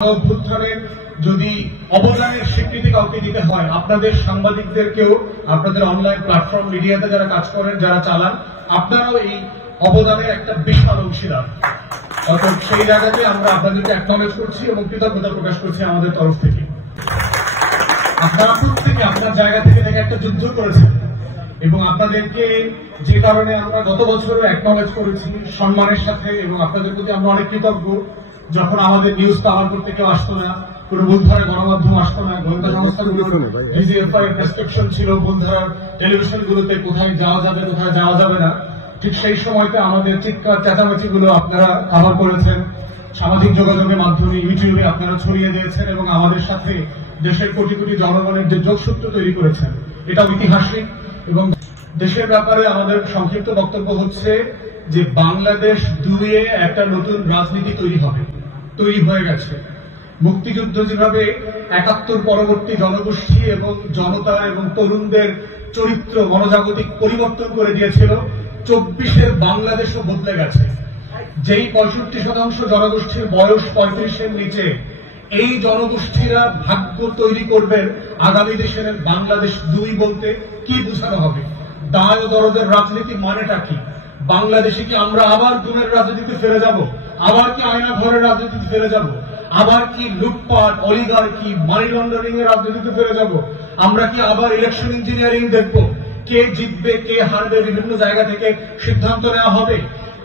অভ্যুত্থানের যদি অবদানের স্বীকৃতি কাউকে দিতে হয়, আপনাদের সাংবাদিকদেরকেও, আপনাদের অনলাইন প্ল্যাটফর্ম মিডিয়াতে যারা কাজ করেন, যারা চালান, আপনারাও এই অবদানের একটা বিশাল অংশীদার। অর্থাৎ সেই জায়গাতে আমরা আপনাদেরকে অ্যাকনলেজ করছি এবং কৃতজ্ঞতা প্রকাশ করছি আমাদের তরফ থেকে। আপনারা প্রত্যেকে আপনার জায়গা থেকে একটা যুদ্ধ করেছেন এবং আপনাদেরকে যে কারণে আমরা গত বছরও অ্যাকনলেজ করেছি সম্মানের সাথে, এবং আপনাদের প্রতি আমরা অনেক কৃতজ্ঞ। যখন আমাদের নিউজ কভার করতে কেউ আসতো না, কোনো মূলধারা গণমাধ্যম আসতো না, গোয়েন্দা সংস্থাগুলোর ডিজিএফআই রেস্ট্রিকশন ছিল মূলধারার টেলিভিশনগুলোতে কোথায় যাওয়া যাবে কোথায় যাওয়া যাবে না, ঠিক সেই সময়তে আমাদের চিৎকার চেঁচামেচিগুলো আপনারা কভার করেছেন। সামাজিক যোগাযোগের মাধ্যমে ইউটিউবে আপনারা ছড়িয়ে দিয়েছেন এবং আমাদের সাথে দেশের কোটি কোটি জনগণের যে যোগসূত্র তৈরি করেছেন, এটা ঐতিহাসিক। এবং দেশের ব্যাপারে আমাদের সংক্ষিপ্ত বক্তব্য হচ্ছে যে বাংলাদেশ 2-এ একটা নতুন রাজনীতি তৈরি হয়ে গেছে। মুক্তিযুদ্ধ যেভাবে 71 পরবর্তী জনগোষ্ঠী এবং জনতা এবং তরুণদের চরিত্র মনোজাগতিক পরিবর্তন করে দিয়েছিল, 24-এর বাংলাদেশও বদলে গেছে। যেই 65% জনগোষ্ঠীর বয়স 35-এর নিচে, এই জনগোষ্ঠীরা ভাগ্য তৈরি করবেন আগামী দেশের বাংলাদেশ 2 বলতে কি বোঝানো হবে, দায় ও দরদের রাজনীতি মানেটা কি, বাংলাদেশে কি আমরা আবার গুণের রাজনীতিতে ফিরে যাব, আবার কি আয়না ঘরের রাজনীতিতে ফিরে যাব, আবার কি লুটপাট অলিগার্কি মানি লন্ডারিং এর রাজনীতিতে ফিরে যাব, আমরা কি আবার ইলেকশন ইঞ্জিনিয়ারিং দেখব, কে জিতবে কে হারবে বিভিন্ন জায়গা থেকে সিদ্ধান্ত নেওয়া হবে,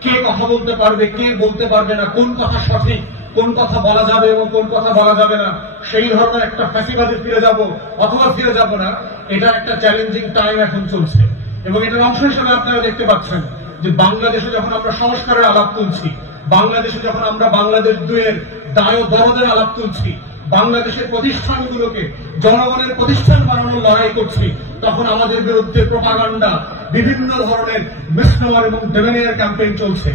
কে কথা বলতে পারবে কে বলতে পারবে না, কোন কথা সঠিক কোন কথা বলা যাবে এবং কোন কথা বলা যাবে না, সেই ধরনের একটা ফ্যাসিবাদে ফিরে যাব অথবা ফিরে যাব না। এটা একটা চ্যালেঞ্জিং টাইম এখন চলছে এবং এটার অংশ হিসেবে আপনারা দেখতে পাচ্ছেন যে বাংলাদেশে যখন আমরা সংস্কারের আলাপ তুলছি, বাংলাদেশে যখন আমরা বাংলাদেশ 2-এর দায় ও দরদের আলাপ তুলছি, বাংলাদেশের প্রতিষ্ঠানগুলোকে জনগণের প্রতিষ্ঠান বানানোর লড়াই করছি, তখন আমাদের বিরুদ্ধে প্রোপাগান্ডা, বিভিন্ন ধরনের মিসনোয়ার এবং ডেমেনিয়ার ক্যাম্পেইন চলছে।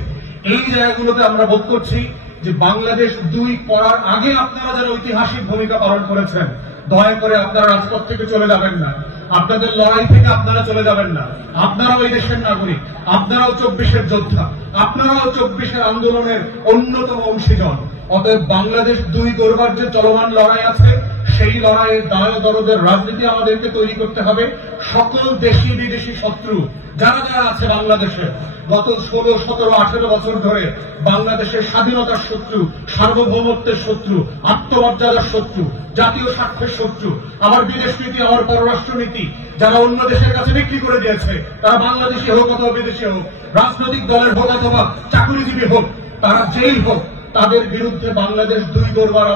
এই জায়গাগুলোতে আমরা বোধ করছি যে বাংলাদেশ 2 করার আগে আপনারা যারা ঐতিহাসিক ভূমিকা পালন করেছেন, দয়া করে আপনারা রাজপথ থেকে চলে যাবেন না, আপনাদের লড়াই থেকে আপনারা চলে যাবেন না। আপনারাও এই দেশের নাগরিক, আপনারাও 24-এর যোদ্ধা, আপনারাও 24-এর আন্দোলনের অন্যতম অংশীজন। অতএব বাংলাদেশ 2 গড়বার যে চলমান লড়াই আছে, সেই লড়াইয়ের দায় দরদের রাজনীতি আমাদেরকে তৈরি করতে হবে। সকল দেশি বিদেশি শত্রু যারা যারা আছে বাংলাদেশে, গত 16, 17, 18 বছর ধরে বাংলাদেশের স্বাধীনতার শত্রু, সার্বভৌমত্বের শত্রু, আত্মমর্যাদার শত্রু, জাতীয় স্বার্থের শত্রু, আমার বিদেশ নীতি, আমার পররাষ্ট্রনীতি যারা অন্য দেশের কাছে বিক্রি করে দিয়েছে, তারা বাংলাদেশি হোক অথবা বিদেশি হোক, রাজনৈতিক দলের হোক অথবা চাকুরিজীবী হোক, তারা যেই হোক, তাদের বিরুদ্ধে বাংলাদেশ 2 গড়বার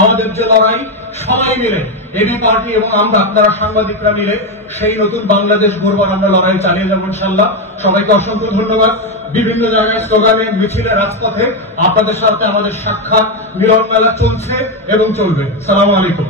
আমাদের যে লড়াই, সবাই মিলে এবি পার্টি এবং আমরা আপনারা সাংবাদিকরা মিলে সেই নতুন বাংলাদেশ গড়বার আমরা লড়াই চালিয়ে যাবো ইনশাআল্লাহ। সবাইকে অসংখ্য ধন্যবাদ। বিভিন্ন জায়গায় স্লোগানে, মিছিলে, রাজপথে আপনাদের সাথে আমাদের সাক্ষাৎ, মিলন মেলা চলছে এবং চলবে। আসসালামু আলাইকুম।